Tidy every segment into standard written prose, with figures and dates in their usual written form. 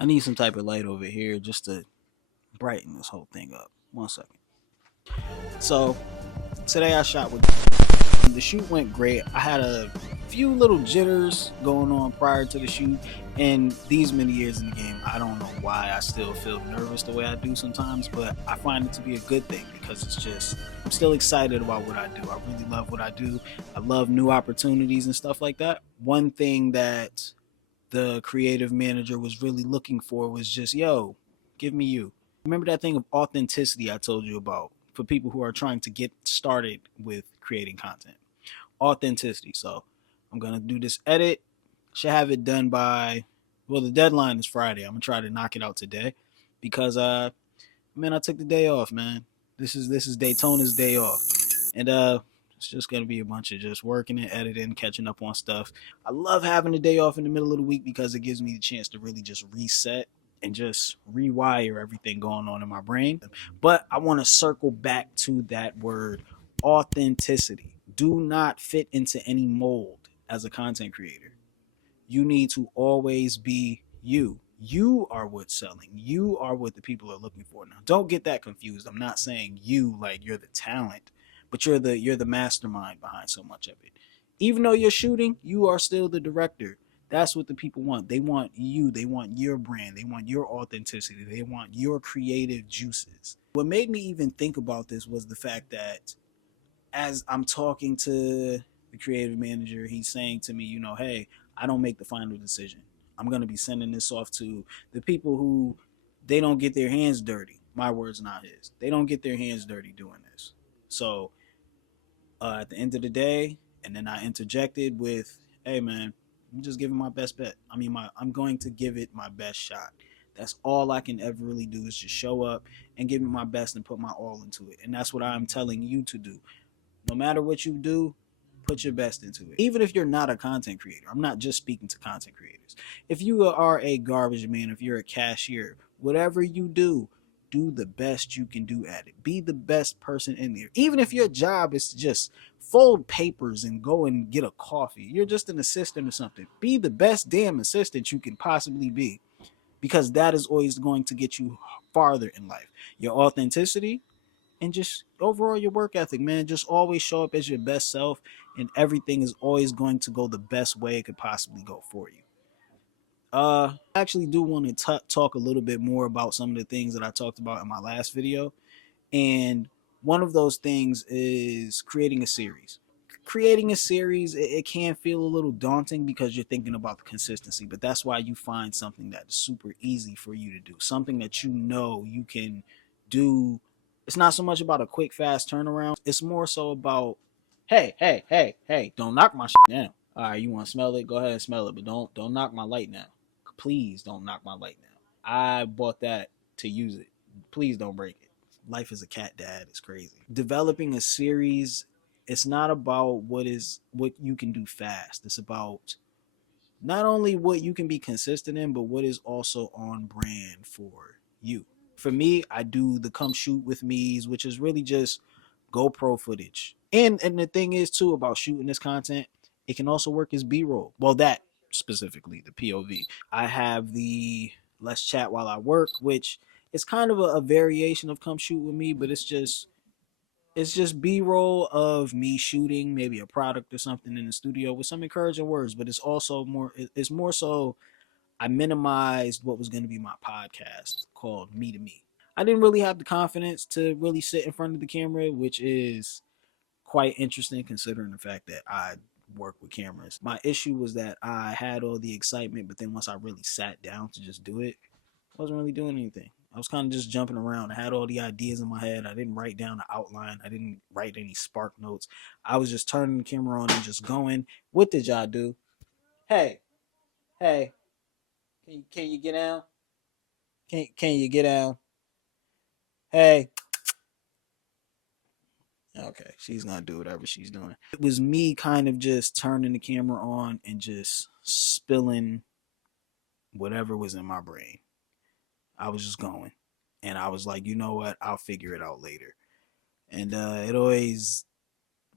I need some type of light over here just to brighten this whole thing up. 1 second. So today I shot with the shoot went great. I had a few little jitters going on prior to the shoot, and these many years in the game, I don't know why I still feel nervous the way I do sometimes, but I find it to be a good thing because it's just I'm still excited about what I do. I really love what I do. I love new opportunities and stuff like that. One thing that the creative manager was really looking for was just, yo, give me you. Remember that thing of authenticity I told you about for people who are trying to get started with creating content? Authenticity. So I'm going to do this edit. Should have it done by, well, the deadline is Friday. I'm going to try to knock it out today because, man, I took the day off, man. This is Daytona's day off. And, it's just gonna be a bunch of just working and editing, catching up on stuff. I love having a day off in the middle of the week because it gives me the chance to really just reset and just rewire everything going on in my brain. But I want to circle back to that word authenticity. Do not fit into any mold as a content creator. You need to always be you. You are what's selling. You are what the people are looking for. Now, don't get that confused. I'm not saying you like you're the talent, but you're the mastermind behind so much of it. Even though you're shooting, you are still the director. That's what the people want. They want you. They want your brand. They want your authenticity. They want your creative juices. What made me even think about this was the fact that as I'm talking to the creative manager, he's saying to me, hey, I don't make the final decision. I'm going to be sending this off to the people who they don't get their hands dirty. My words, not his. They don't get their hands dirty doing this. So at the end of the day, and then I interjected with, hey, man, I'm just giving my best bet. I'm going to give it my best shot. That's all I can ever really do is just show up and give it my best and put my all into it. And that's what I'm telling you to do. No matter what you do, put your best into it. Even if you're not a content creator, I'm not just speaking to content creators. If you are a garbage man, if you're a cashier, whatever you do the best you can do at it. Be the best person in there. Even if your job is to just fold papers and go and get a coffee, you're just an assistant or something. Be the best damn assistant you can possibly be because that is always going to get you farther in life. Your authenticity, and just overall your work ethic, man. Just always show up as your best self, and everything is always going to go the best way it could possibly go for you. I actually do want to talk a little bit more about some of the things that I talked about in my last video, and one of those things is creating a series. Creating a series, it can feel a little daunting because you're thinking about the consistency, but that's why you find something that's super easy for you to do, something that you can do. It's not so much about a quick, fast turnaround. It's more so about, hey, don't knock my shit down. All right, you want to smell it? Go ahead and smell it, but don't knock my light now. Please don't knock my light now. I bought that to use it. Please don't break it. Life as a cat dad is crazy. Developing a series, it's not about what you can do fast. It's about not only what you can be consistent in, but what is also on brand for you. For me, I do the come shoot with me's, which is really just GoPro footage. And the thing is too about shooting this content, it can also work as B-roll. Well, that specifically, the POV. I have the let's chat while I work, which is kind of a variation of come shoot with me, but it's just B-roll of me shooting maybe a product or something in the studio with some encouraging words, but it's more so I minimized what was going to be my podcast called Me to Me. I didn't really have the confidence to really sit in front of the camera, which is quite interesting considering the fact that I work with cameras. My issue was that I had all the excitement, but then once I really sat down to just do it, I wasn't really doing anything. I was kind of just jumping around. I had all the ideas in my head. I didn't write down the outline. I didn't write any spark notes. I was just turning the camera on and just going. What did y'all do? Hey, hey, can you get down? Can you get down? Hey. Okay, she's gonna do whatever she's doing. It was me kind of just turning the camera on and just spilling whatever was in my brain. I was just going. And I was like, you know what? I'll figure it out later. And it always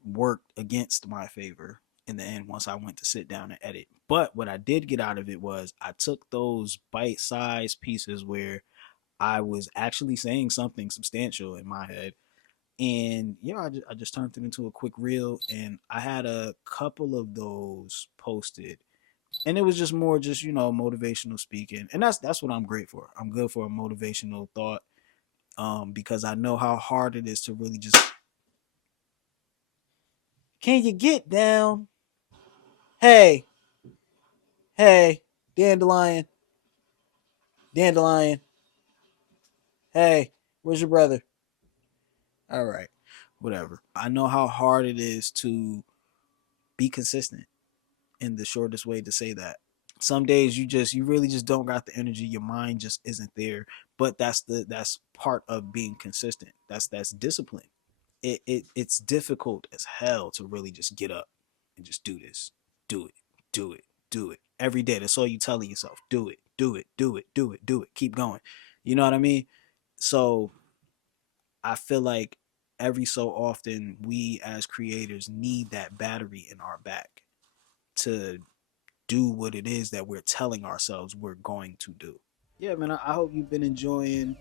worked against my favor. in the end once I went to sit down and edit. But what I did get out of it was I took those bite-sized pieces where I was actually saying something substantial in my head. And yeah, I just turned it into a quick reel, and I had a couple of those posted, and it was just more just motivational speaking, and that's what I'm great for. I'm good for a motivational thought, because I know how hard it is to really just. Can you get down? Hey, hey, dandelion, dandelion. Hey, where's your brother? All right, whatever. I know how hard it is to be consistent, in the shortest way to say that. Some days you really just don't got the energy. Your mind just isn't there. But that's part of being consistent. That's discipline. It's difficult as hell to really just get up and just do this. Do it. Do it. Do it. Every day. That's all you telling yourself. Do it. Do it. Do it. Do it. Do it. Keep going. You know what I mean? So I feel like every so often we as creators need that battery in our back to do what it is that we're telling ourselves we're going to do. Yeah, man, I hope you've been enjoying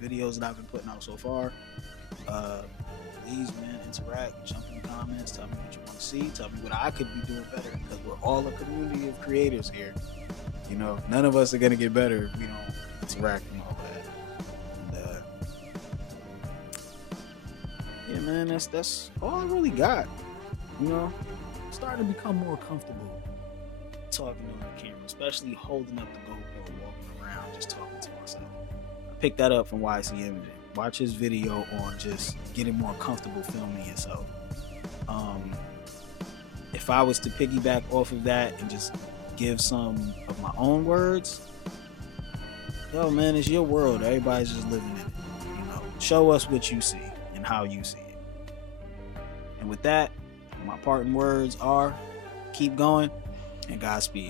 videos that I've been putting out so far. Uh, Please, man, interact, jump in the comments, tell me what you want to see, tell me what I could be doing better, because we're all a community of creators here. None of us are gonna get better if we don't interact and all that. And yeah, man, that's all I really got. I'm starting to become more comfortable talking on the camera, especially holding up the GoPro, walking around, just talking to myself. I picked that up from YC Imaging. Watch his video on just getting more comfortable filming yourself. If I was to piggyback off of that and just give some of my own words, yo, man, it's your world. Everybody's just living in it. Show us what you see and how you see it. And with that, my parting words are: keep going and Godspeed.